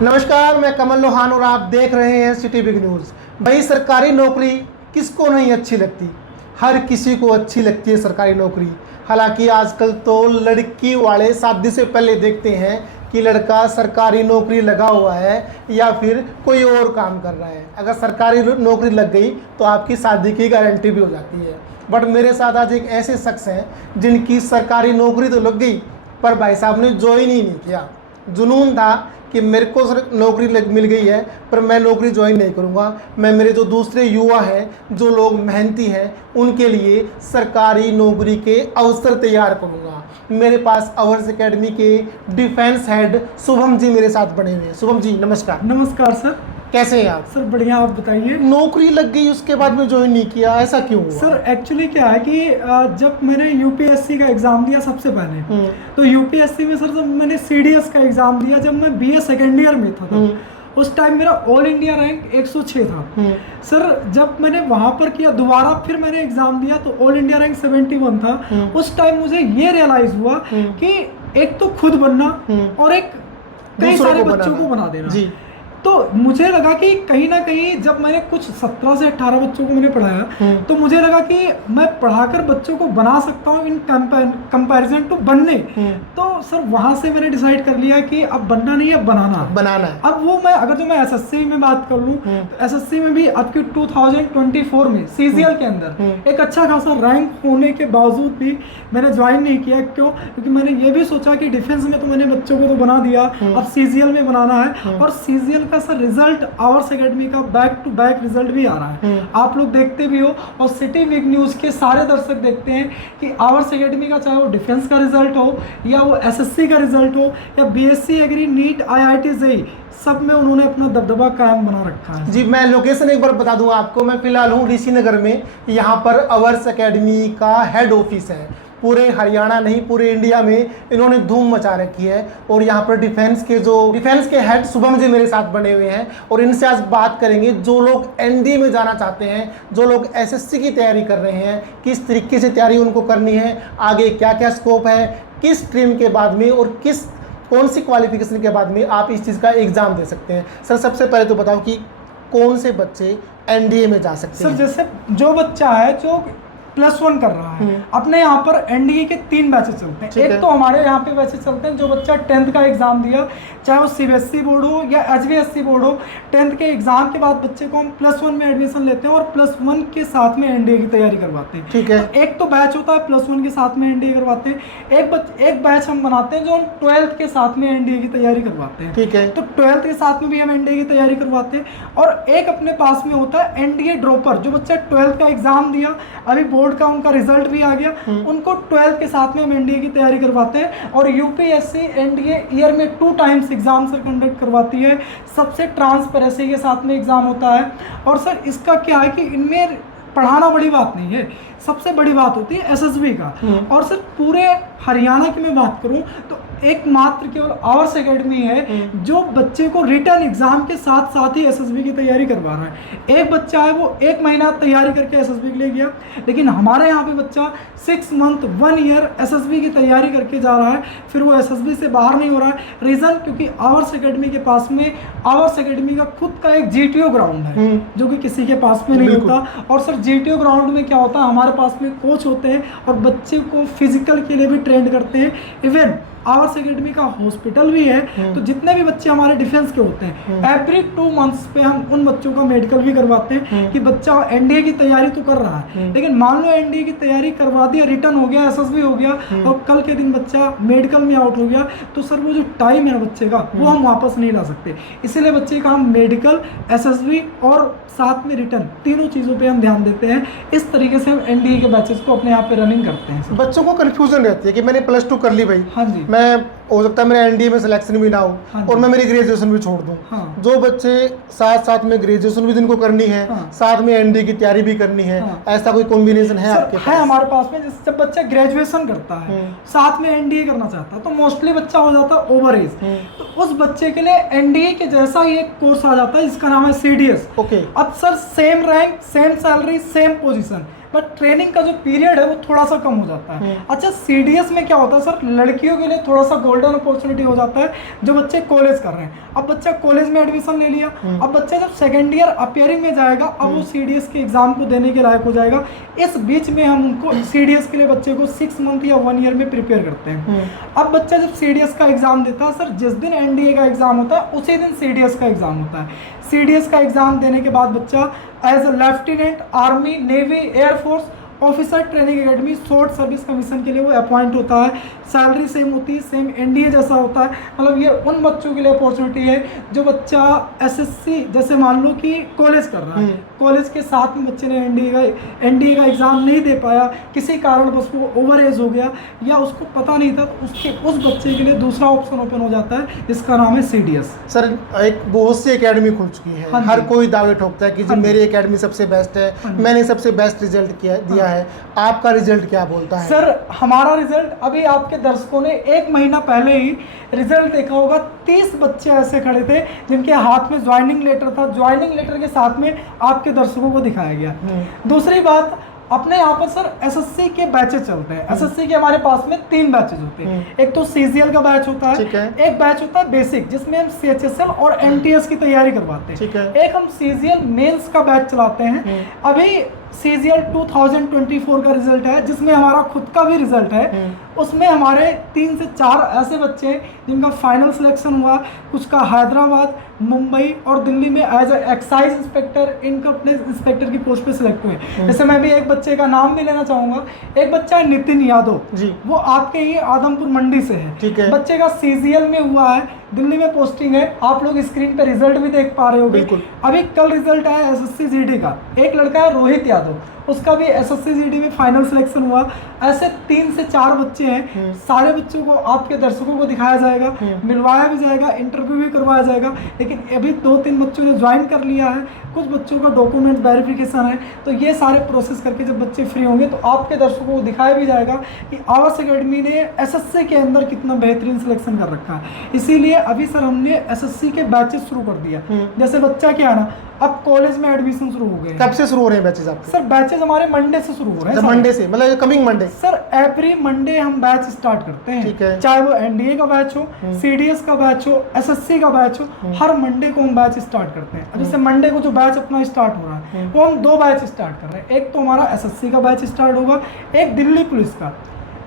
नमस्कार, मैं कमल लोहान और आप देख रहे हैं सिटी बिग न्यूज़। भाई, सरकारी नौकरी किसको नहीं अच्छी लगती? हर किसी को अच्छी लगती है सरकारी नौकरी। हालांकि आजकल तो लड़की वाले शादी से पहले देखते हैं कि लड़का सरकारी नौकरी लगा हुआ है या फिर कोई और काम कर रहा है। अगर सरकारी नौकरी लग गई तो आपकी शादी की गारंटी भी हो जाती है। बट मेरे साथ आज एक ऐसे शख्स हैं जिनकी सरकारी नौकरी तो लग गई पर भाई साहब ने ज्वाइन ही नहीं किया। जुनून था कि मेरे को नौकरी मिल गई है पर मैं नौकरी ज्वाइन नहीं करूंगा। मैं मेरे जो दूसरे युवा हैं, जो लोग मेहनती हैं, उनके लिए सरकारी नौकरी के अवसर तैयार करूंगा। मेरे पास अवर्स एकेडमी के डिफेंस हेड शुभम जी मेरे साथ बने हुए हैं। शुभम जी नमस्कार। नमस्कार सर। कैसे हैं आप? सर बढ़िया, आप बताइए। नौकरी लग गई उसके बाद में ज्वाइन नहीं किया, ऐसा क्यों हुआ? सर एक्चुअली क्या है कि जब मैंने यूपीएससी का एग्ज़ाम दिया सबसे पहले, तो यूपीएससी में सर जब मैंने सीडीएस का एग्ज़ाम दिया, जब मैं बीए सेकेंड ईयर में था उस टाइम मेरा ऑल इंडिया रैंक 106 था। सर जब मैंने वहाँ पर किया, दोबारा फिर मैंने एग्ज़ाम दिया तो ऑल इंडिया रैंक 71 था। उस टाइम मुझे ये रियलाइज़ हुआ कि एक तो खुद बनना और एक कई सारे बच्चों को बना देना जी। तो मुझे लगा कि कहीं ना कहीं जब मैंने कुछ 17 से 18 बच्चों को मैंने पढ़ाया तो मुझे लगा कि मैं पढ़ाकर बच्चों को बना सकता हूँ इन कंपैरिजन टू बनने। तो सर वहां से मैंने डिसाइड कर लिया कि अब बनना नहीं है, बनाना है। अब वो मैं अगर जो मैं एसएससी में बात कर लूँ तो एसएससी में भी अब की 2024 में सीजीएल के अंदर एक अच्छा खासा रैंक होने के बावजूद भी मैंने ज्वाइन नहीं किया। क्यों? क्योंकि मैंने ये भी सोचा कि डिफेंस में तो मैंने बच्चों को तो बना दिया, अब सीजीएल में बनाना है। और सीजीएल का सर रिजल्ट आवर्स एकेडमी का बैक टू बैक रिजल्ट भी आ रहा है, आप लोग देखते भी हो और सिटी बिग न्यूज के सारे दर्शक देखते हैं कि आवर्स एकेडमी का चाहे वो डिफेंस का रिजल्ट हो या वो एसएससी का रिजल्ट हो या BSc agri, NEET, IIT, JEE, सब में उन्होंने अपना दबदबा कायम बना रखा है। जी, मैं लोकेशन एक बार बता दूं आपको। मैं फिलहाल हूँ ऋषि नगर में। यहाँ पर आवर्स एकेडमी का हेड ऑफिस है। पूरे हरियाणा नहीं, पूरे इंडिया में इन्होंने धूम मचा रखी है। और यहाँ पर डिफेंस के हेड शुभम जी मेरे साथ बने हुए हैं और इनसे आज बात करेंगे। जो लोग एनडीए में जाना चाहते हैं, जो लोग एसएससी की तैयारी कर रहे हैं, किस तरीके से तैयारी उनको करनी है, आगे क्या क्या स्कोप है, किस स्ट्रीम के बाद में और कौन सी क्वालिफिकेशन के बाद में आप इस चीज़ का एग्ज़ाम दे सकते हैं। सर सबसे पहले तो बताओ कि कौन से बच्चे एनडीए में जा सकते हैं? सर जैसे जो बच्चा है जो +1 कर रहा है, अपने यहाँ पर एनडीए के 3 बैचेस चलते हैं। एक तो हमारे यहाँ पे बैचेस चलते हैं जो बच्चा 10th का एग्जाम दिया, चाहे वो सीबीएसई बोर्ड हो या एचबीएससी बोर्ड हो, 10th के एग्जाम के बाद बच्चे को हम +1 में एडमिशन लेते हैं और +1 के साथ में एनडीए की तैयारी करवाते हैं। ठीक है। तो एक तो बैच होता है +1 के साथ में एनडीए करवाते हैं। एक बैच हम बनाते हैं जो हम 12th के साथ में एनडीए की तैयारी करवाते हैं। ठीक है। तो 12th के साथ में भी हम एनडीए की तैयारी करवाते हैं। और एक अपने पास में होता है एनडीए ड्रॉपर, जो बच्चा 12th का एग्जाम दिया, अभी बोर्ड का उनका रिजल्ट भी आ गया, उनको 12th के साथ में हम एनडीए की तैयारी करवाते हैं। और यूपीएससी एनडीए ईयर में 2 टाइम्स एग्जाम सर कंडक्ट करवाती है। सबसे ट्रांसपेरेंसी के साथ में एग्जाम होता है। और सर इसका क्या है कि इनमें पढ़ाना बड़ी बात नहीं है, सबसे बड़ी बात होती है एसएसबी का। और सर पूरे हरियाणा की मैं बात करूं तो एकमात्र केवल आवर्स एकेडमी है जो बच्चे को रिटर्न एग्जाम के साथ साथ ही एसएसबी की तैयारी करवा रहा है। एक बच्चा है वो 1 महीना तैयारी करके एसएसबी के लिए गया, लेकिन हमारे यहाँ पे बच्चा 6 मंथ 1 ईयर एसएसबी की तैयारी करके जा रहा है, फिर वो एसएसबी से बाहर नहीं हो रहा है। रीज़न क्योंकि आवर्स एकेडमी के पास में आवर्स एकेडमी का खुद का एक जीटीओ ग्राउंड है जो कि किसी के पास में नहीं होता। और सर जीटीओ ग्राउंड में क्या होता है, हमारे पास में कोच होते हैं और बच्चे को फिजिकल के लिए भी ट्रेंड करते हैं। इवन आवर्स एकेडमी का हॉस्पिटल भी है, तो जितने भी बच्चे हमारे डिफेंस के होते हैं एवरी 2 मंथ्स पे हम उन बच्चों का मेडिकल भी करवाते हैं कि बच्चा एनडीए की तैयारी तो कर रहा है, लेकिन मान लो एनडीए की तैयारी करवा दिया, रिटर्न हो गया, एसएसबी हो गया और कल के दिन बच्चा मेडिकल में आउट हो गया, तो सर वो जो टाइम है ना बच्चे का वो हम वापस नहीं ला सकते। इसीलिए बच्चे का हम मेडिकल, एसएसबी और साथ में रिटर्न, तीनों चीज़ों पे हम ध्यान देते हैं। इस तरीके से हम एनडीए के बैचेस को अपने यहाँ पे रनिंग करते हैं। बच्चों को कंफ्यूजन रहती है कि मैंने +2 कर ली भाई, हाँ जी, मैं हो सकता है मेरा एनडीए में सिलेक्शन भी ना हो और मैं मेरी ग्रेजुएशन भी छोड़ दूं। जो बच्चे साथ साथ में ग्रेजुएशन भी जिनको करनी है, साथ में एनडीए की तैयारी भी करनी है, ऐसा कोई कॉम्बिनेशन है आपके पास? है हमारे पास में। जब बच्चा ग्रेजुएशन करता है साथ में एनडीए करना चाहता है तो मोस्टली बच्चा हो जाता है ओवर एज, तो उस बच्चे के लिए एनडीए के जैसा ही एक कोर्स आ जाता है जिसका नाम है सीडीएस। ओके। अब sir same rank, same salary, same position, but training का जो पीरियड है वो थोड़ा सा कम हो जाता है। अच्छा, सीडीएस में क्या होता है सर, लड़कियों के लिए थोड़ा सा गोल्डन अपॉर्चुनिटी हो जाता है जो बच्चे कॉलेज कर रहे हैं। अब बच्चा कॉलेज में एडमिशन ले लिया, अब बच्चा जब सेकेंड ईयर अपियरिंग में जाएगा, अब वो सीडीएस के एग्जाम को देने के लायक हो जाएगा। इस बीच में हम उनको सीडीएस के लिए बच्चे को 6 मंथ या 1 ईयर में प्रिपेयर करते हैं। अब बच्चा जब सीडीएस का एग्जाम देता है सर, जिस दिन एनडीए का एग्जाम होता है उसी दिन सीडीएस का एग्जाम होता है। सीडीएस का एग्जाम देने के बाद बच्चा as a lieutenant army, navy, air force officer training academy, short service commission के लिए वो अपॉइंट होता है। सैलरी सेम होती है, सेम एनडीए जैसा होता है। मतलब ये उन बच्चों के लिए अपॉर्चुनिटी है जो बच्चा एसएससी, जैसे मान लो कि कॉलेज कर रहा है, कॉलेज के साथ में बच्चे ने एनडीए का एग्ज़ाम नहीं दे पाया, किसी कारण बस वो ओवर एज हो गया या उसको पता नहीं था, तो उस बच्चे के लिए दूसरा ऑप्शन ओपन हो जाता है, इसका नाम है सीडीएस। सर, एक बहुत सी एकेडमी खुल चुकी है, हाँ हर कोई दावे ठोकता है कि जी मेरी एकेडमी सबसे बेस्ट है, मैंने सबसे बेस्ट रिजल्ट दिया है। आपका रिजल्ट क्या बोलता है? सर, हमारा रिजल्ट अभी आपके दर्शकों ने 1 महीना पहले ही रिजल्ट देखा होगा। 30 बच्चे ऐसे खड़े थे जिनके हाथ में ज्वाइनिंग लेटर था, ज्वाइनिंग लेटर के साथ में आपके दर्शकों को दिखाया गया। दूसरी बात, अपने यहाँ पर सर एसएससी के बैचेज चलते हैं। एसएससी के हमारे पास में 3 बैचेज होते हैं। एक तो सीजीएल का बैच होता है, एक बैच होता है बेसिक जिसमें हम सीएचएसएल और एमटीएस की तैयारी करवाते हैं, एक हम सीजीएल मेंस का बैच चलाते हैं। अभी सीजीएल 2024 का रिजल्ट है जिसमें हमारा खुद का भी रिजल्ट है। उसमें हमारे 3 से 4 ऐसे बच्चे हैं जिनका फाइनल सिलेक्शन हुआ, कुछ का हैदराबाद, मुंबई और दिल्ली में as a excise inspector, income inspector की पोस्ट पे सिलेक्ट हुए। जैसे मैं भी एक बच्चे का नाम भी लेना चाहूँगा। एक बच्चा है नितिन यादव जी, वो आपके ही आदमपुर मंडी से है। ठीक है, बच्चे का सीजीएल में हुआ है, दिल्ली में पोस्टिंग है। आप लोग स्क्रीन पे रिजल्ट भी देख पा रहे हो। बिल्कुल, अभी कल रिजल्ट आया एसएससी जीडी का। एक लड़का है रोहित यादव, उसका भी एसएससी जीडी में फाइनल सिलेक्शन हुआ। ऐसे 3 से 4 बच्चे हैं। सारे बच्चों को आपके दर्शकों को दिखाया जाएगा, मिलवाया भी जाएगा, इंटरव्यू भी करवाया जाएगा। लेकिन अभी 2-3 बच्चों ने ज्वाइन कर लिया है, कुछ बच्चों का डॉक्यूमेंट वेरिफिकेशन है। तो ये सारे प्रोसेस करके जब बच्चे फ्री होंगे तो आपके दर्शकों को दिखाया भी जाएगा कि आवास अकेडमी ने एसएससी के अंदर कितना बेहतरीन सिलेक्शन कर रखा है। इसीलिए अभी सर हमने एसएससी के बैचेस शुरू कर दिया। जैसे बच्चा क्या है ना, अब कॉलेज में एडमिशन शुरू हो गए। कब से शुरू हो रहे हैं बैचेस आपके? सर बैचेस हमारे मंडे से शुरू हो रहे हैं। मंडे से मतलब coming Monday? Sir every Monday हम बैच स्टार्ट करते हैं। ठीक है, चाहे वो एनडीए का बैच हो, सीडीएस का बैच हो, एसएससी का बैच हो, हर मंडे को हम बैच स्टार्ट करते हैं। अब जैसे मंडे को जो बैच अपना स्टार्ट हो रहा है वो हम 2 बैच स्टार्ट कर रहे हैं। एक तो हमारा एसएससी का बैच स्टार्ट होगा, एक दिल्ली पुलिस का।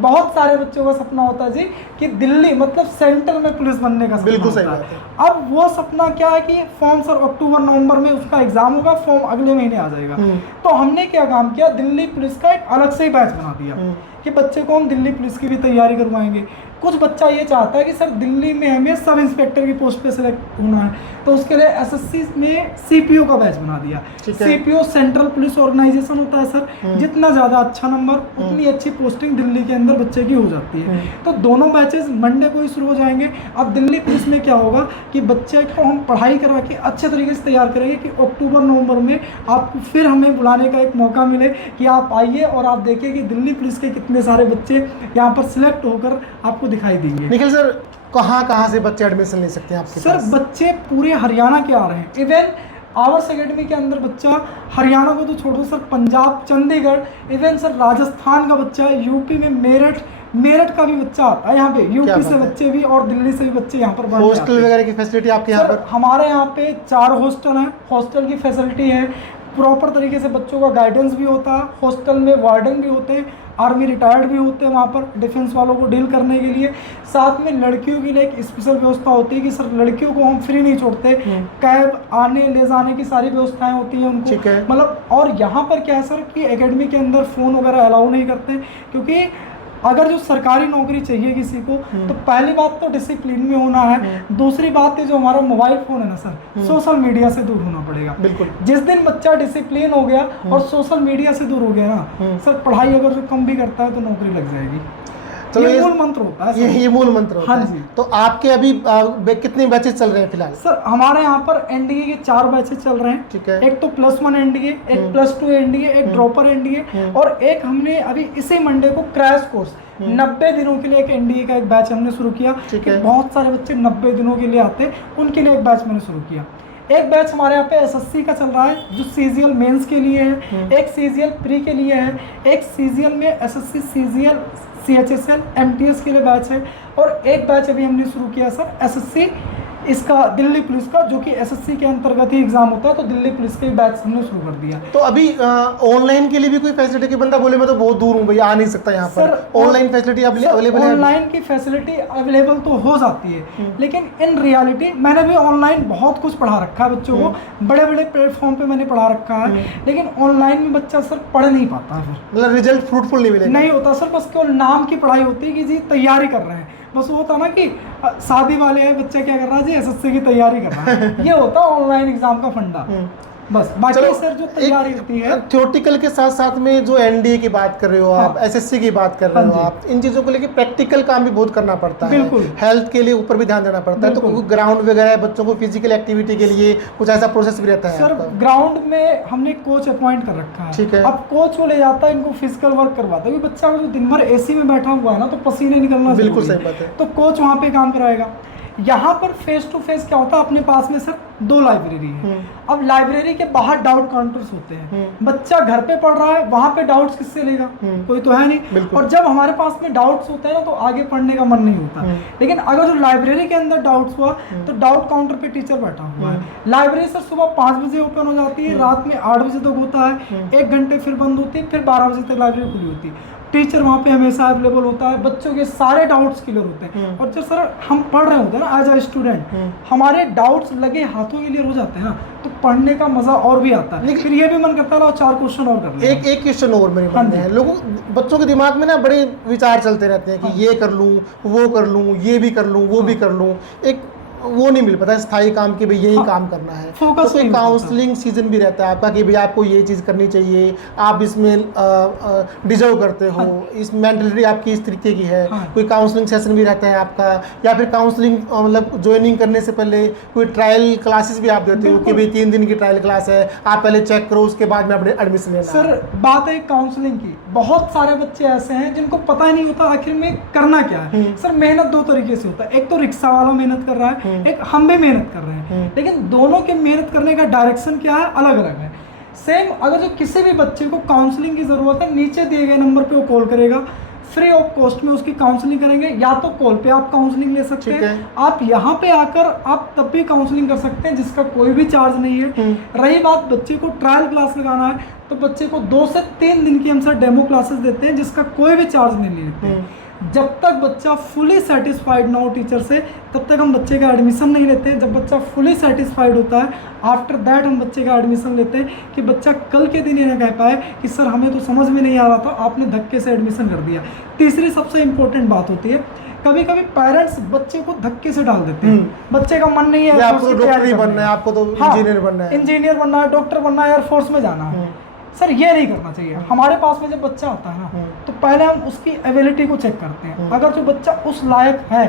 बहुत सारे बच्चों का सपना होता है जी कि दिल्ली मतलब सेंटर में पुलिस बनने का सपना। बिल्कुल सही बात है। अब वो सपना क्या है कि फॉर्म सर अक्टूबर-नवंबर में उसका एग्जाम होगा, फॉर्म अगले महीने आ जाएगा। तो हमने क्या काम किया, दिल्ली पुलिस का एक अलग से ही बैच बना दिया कि बच्चे को हम दिल्ली पुलिस की भी तैयारी करवाएंगे। कुछ बच्चा ये चाहता है कि सर दिल्ली में हमें सब इंस्पेक्टर की पोस्ट पे सिलेक्ट होना है, तो उसके लिए एसएससी में सीपीओ का बैच बना दिया। सीपीओ सेंट्रल पुलिस ऑर्गेनाइजेशन होता है सर। जितना ज़्यादा अच्छा नंबर उतनी अच्छी पोस्टिंग दिल्ली के अंदर बच्चे की हो जाती है। तो दोनों बैचेस मंडे को ही शुरू हो जाएंगे। अब दिल्ली पुलिस में क्या होगा कि बच्चे को हम पढ़ाई करवा के अच्छे तरीके से तैयार करेंगे कि अक्टूबर-नवंबर में आपको फिर हमें बुलाने का एक मौका मिले कि आप आइए और आप देखिए कि दिल्ली पुलिस के कितने सारे बच्चे यहाँ पर सिलेक्ट होकर आपको दिखाई देंगे। निखिल सर, कहाँ से बच्चे एडमिशन ले सकते हैं आपके सर पास? बच्चे पूरे हरियाणा के आ रहे हैं। इवन आवर्स एकेडमी के अंदर बच्चा हरियाणा को तो छोड़ो sir, Punjab, Chandigarh, even sir Rajasthan का बच्चा है, यूपी में मेरठ का भी बच्चा आता है यहाँ पे। यूपी से बच्चे भी और दिल्ली से भी बच्चे यहाँ पर बढ़ हॉस्टल वगैरह की फैसिलिटी आपके यहाँ पर? हमारे यहाँ पे 4 हॉस्टल हैं। हॉस्टल की फैसिलिटी है, प्रॉपर तरीके से बच्चों का गाइडेंस भी होता है। हॉस्टल में वार्डन भी होते हैं, आर्मी रिटायर्ड भी होते हैं वहाँ पर डिफेंस वालों को डील करने के लिए। साथ में लड़कियों के लिए एक स्पेशल व्यवस्था होती है कि सर लड़कियों को हम फ्री नहीं छोड़ते, कैब आने ले जाने की सारी व्यवस्थाएं होती हैं उनको। मतलब और यहाँ पर क्या है सर कि एकेडमी के अंदर फ़ोन वगैरह अलाउ नहीं करते, क्योंकि अगर जो सरकारी नौकरी चाहिए किसी को तो पहली बात तो डिसिप्लिन में होना है। दूसरी बात है जो हमारा मोबाइल फ़ोन है ना सर, सोशल मीडिया से दूर होना पड़ेगा। बिल्कुल, जिस दिन बच्चा डिसिप्लिन हो गया और सोशल मीडिया से दूर हो गया ना सर, पढ़ाई अगर जो कम भी करता है तो नौकरी लग जाएगी। तो ये मूल मंत्र होता है। ये मूल मंत्र होता है। हाँ जी। तो आपके अभी कितने बैचेस चल रहे हैं फिलहाल? सर हमारे यहाँ पर एनडीए के 4 बैचेस चल रहे हैं। ठीक है, एक तो +1 एनडीए, एक +2 एनडीए, एक ड्रॉपर एनडीए और एक हमने अभी इसी मंडे को क्रैश कोर्स 90 दिनों के लिए एक एनडीए का एक बैच हमने शुरू किया। ठीक है, बहुत सारे बच्चे 90 दिनों के लिए आते हैं, उनके लिए एक बैच मैंने शुरू किया। एक बैच हमारे यहाँ पे एसएससी का चल रहा है जो सीजीएल मेंस के लिए है, एक सीजीएल प्री के लिए है, एक सीजीएल में एसएससी सीजीएल सीएचएसएल एमटीएस के लिए बैच है, और एक बैच अभी हमने शुरू किया सर एसएससी इसका दिल्ली पुलिस का, जो कि एसएससी के अंतर्गत ही एग्जाम होता है, तो दिल्ली पुलिस के बैच हमने शुरू कर दिया। तो अभी ऑनलाइन के लिए भी कोई फैसिलिटी की बंदा बोले मैं तो बहुत दूर हूँ भैया आ नहीं सकता यहाँ पर, ऑनलाइन फैसिलिटी अवेलेबल है? ऑनलाइन की फैसिलिटी अवेलेबल तो हो जाती है, लेकिन इन रियलिटी मैंने भी ऑनलाइन बहुत कुछ पढ़ा रखा है बच्चों को, बड़े बड़े प्लेटफॉर्म पे मैंने पढ़ा रखा है, लेकिन ऑनलाइन में बच्चा सर पढ़ नहीं पाता है, मतलब रिजल्ट फ्रूटफुल नहीं मिलेगा? नहीं होता सर, बस केवल नाम की पढ़ाई होती है कि जी तैयारी कर रहे हैं, बस वो होता ना कि शादी वाले हैं बच्चा क्या कर रहा है जी एसएससी की तैयारी कर रहा है, ये होता है ऑनलाइन एग्जाम का फंडा। बस बाकी सर जो तैयारी होती है थ्योरेटिकल के साथ साथ में जो एनडीए की बात कर रहे हो आप, एसएससी की बात कर रहे हो आप, इन चीजों को लेके प्रैक्टिकल काम भी बहुत करना पड़ता है, हेल्थ के लिए ऊपर भी ध्यान देना पड़ता है, तो ग्राउंड वगैरह बच्चों को फिजिकल एक्टिविटी के लिए कुछ ऐसा प्रोसेस भी रहता है? सर ग्राउंड में हमने कोच अपॉइंट कर रखा है, ठीक है, अब कोच वो ले जाता है इनको फिजिकल वर्क करवाता है, बच्चा जो दिन भर एसी में बैठा हुआ है ना, तो पसीने निकलना बिल्कुल सही बात है, तो कोच वहाँ पे काम कराएगा। यहाँ पर फेस टू फेस क्या होता है, अपने पास में सर 2 लाइब्रेरी है, अब लाइब्रेरी के बाहर डाउट काउंटर्स होते हैं, बच्चा घर पे पढ़ रहा है वहाँ पे डाउट्स किससे लेगा, कोई तो है नहीं, और जब हमारे पास में डाउट्स होते हैं ना तो आगे पढ़ने का मन नहीं होता, लेकिन अगर जो लाइब्रेरी के अंदर डाउट्स हुआ तो डाउट काउंटर पे टीचर बैठा हुआ है, लाइब्रेरी सर सुबह 5 बजे ओपन हो जाती है, रात में 8 बजे तक होता है, 1 घंटे फिर बंद होती है, फिर 12 बजे तक लाइब्रेरी खुली होती है, टीचर वहाँ पे हमेशा अवेलेबल होता है, बच्चों के सारे डाउट्स क्लियर होते हैं, और जो सर हम पढ़ रहे होते हैं ना एज अ स्टूडेंट, हमारे डाउट्स लगे हाथों क्लियर हो जाते हैं ना, तो पढ़ने का मजा और भी आता है, फिर ये भी मन करता है 4 क्वेश्चन और कर लें। एक क्वेश्चन और मेरे मन में है, लोगों बच्चों के दिमाग में ना बड़े विचार चलते रहते हैं कि ये कर लूँ, वो कर लूँ, ये भी कर लूँ, वो भी कर लूँ, एक वो नहीं मिल पाता स्थायी काम के भाई यही काम करना है, तो कोई काउंसलिंग सीजन भी रहता है आपका कि भाई आपको ये चीज़ करनी चाहिए, आप इसमें डिजर्व करते हो, इस मेंटलिटी आपकी इस तरीके की है, कोई काउंसलिंग सेशन भी रहता है आपका, या फिर काउंसलिंग मतलब ज्वाइनिंग करने से पहले कोई ट्रायल क्लासेस भी आप देते हो कि भाई 3 दिन की ट्रायल क्लास है, आप पहले चेक करो उसके बाद में अपने एडमिशन लेना? सर बात है काउंसलिंग की, बहुत सारे बच्चे ऐसे हैं जिनको पता ही नहीं होता आखिर में करना क्या है। सर मेहनत 2 तरीके से होता है, एक तो रिक्शा वाला मेहनत कर रहा है, एक हम भी मेहनत कर रहे हैं, लेकिन दोनों के मेहनत करने का डायरेक्शन क्या है अलग अलग है। सेम अगर जो किसी भी बच्चे को काउंसलिंग की ज़रूरत है, नीचे दिए गए नंबर पे वो कॉल करेगा, फ्री ऑफ कॉस्ट में उसकी काउंसलिंग करेंगे, या तो कॉल पे आप काउंसलिंग ले सकते हैं, आप यहाँ पे आकर आप तब भी काउंसलिंग कर सकते हैं जिसका कोई भी चार्ज नहीं है। रही बात बच्चे को ट्रायल क्लास लगाना है, तो बच्चे को 2 से 3 दिन की हम सर डेमो क्लासेस देते हैं जिसका कोई भी चार्ज नहीं लेते। जब तक बच्चा फुली सेटिस्फाइड ना हो टीचर से, तब तक हम बच्चे का एडमिशन नहीं लेते हैं। जब बच्चा फुली सेटिस्फाइड होता है, आफ्टर दैट हम बच्चे का एडमिशन लेते हैं कि बच्चा कल के दिन ये ना कह पाए कि सर हमें तो समझ में नहीं आ रहा था, आपने धक्के से एडमिशन कर दिया। तीसरी सबसे इम्पोर्टेंट बात होती है, कभी कभी पेरेंट्स बच्चे को धक्के से डाल देते हैं, बच्चे का मन नहीं है, आपको डॉक्टर ही बनना है, आपको तो इंजीनियर बनना है, इंजीनियर बनना है, डॉक्टर बनना है, एयरफोर्स में जाना है। सर ये नहीं करना चाहिए। हमारे पास में जब बच्चा आता है ना, तो पहले हम उसकी एबिलिटी को चेक करते हैं, अगर जो बच्चा उस लायक है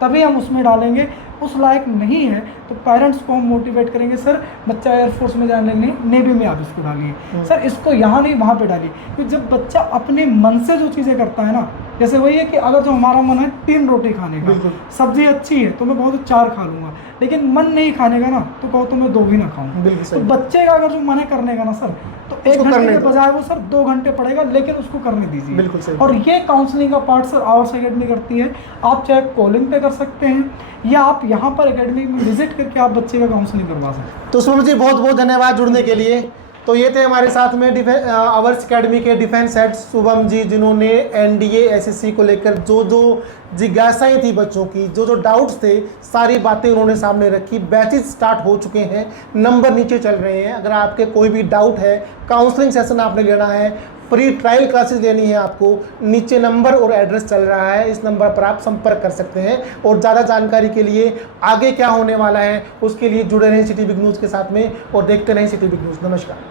तभी हम उसमें डालेंगे, उस लायक नहीं है तो पेरेंट्स को हम मोटिवेट करेंगे, सर बच्चा एयरफोर्स में जाने नहीं, नेवी में आप इसको डालिए, सर इसको यहाँ नहीं वहाँ पे डालिए। क्योंकि जब बच्चा अपने मन से जो चीज़ें करता है ना, जैसे वही है कि अगर जो हमारा मन है 3 रोटी खाने का, सब्जी अच्छी है तो मैं बहुत 4 खा लूँगा, लेकिन मन नहीं खाने का ना तो कहो तो मैं 2 भी ना खाऊँ। तो बच्चे का अगर जो मन है करने का ना सर, तो 1 घंटे के बजाय वो सर 2 घंटे पड़ेगा, लेकिन उसको करने दीजिए। और ये काउंसलिंग का पार्ट सर आवर्स एकेडमी करती है। आप चाहे कॉलिंग पे कर सकते हैं या आप यहाँ पर एकेडमी में विजिट करके आप बच्चे का काउंसलिंग करवा सकते हैं। तो शुभम जी बहुत बहुत धन्यवाद जुड़ने के लिए। तो ये थे हमारे साथ में आवर्स एकेडमी के डिफेंस हेड शुभम जी, जिन्होंने एनडीए एसएससी को लेकर जो जो जिज्ञासाएं थी बच्चों की, जो जो डाउट्स थे, सारी बातें उन्होंने सामने रखी। बैचेस स्टार्ट हो चुके हैं, नंबर नीचे चल रहे हैं। अगर आपके कोई भी डाउट है, काउंसलिंग सेशन आपने लेना है, फ्री ट्रायल क्लासेस लेनी है आपको, नीचे नंबर और एड्रेस चल रहा है, इस नंबर पर आप संपर्क कर सकते हैं। और ज़्यादा जानकारी के लिए आगे क्या होने वाला है उसके लिए जुड़े रहें सिटी बिग न्यूज़ के साथ में और देखते रहें सिटी बिग न्यूज़। नमस्कार।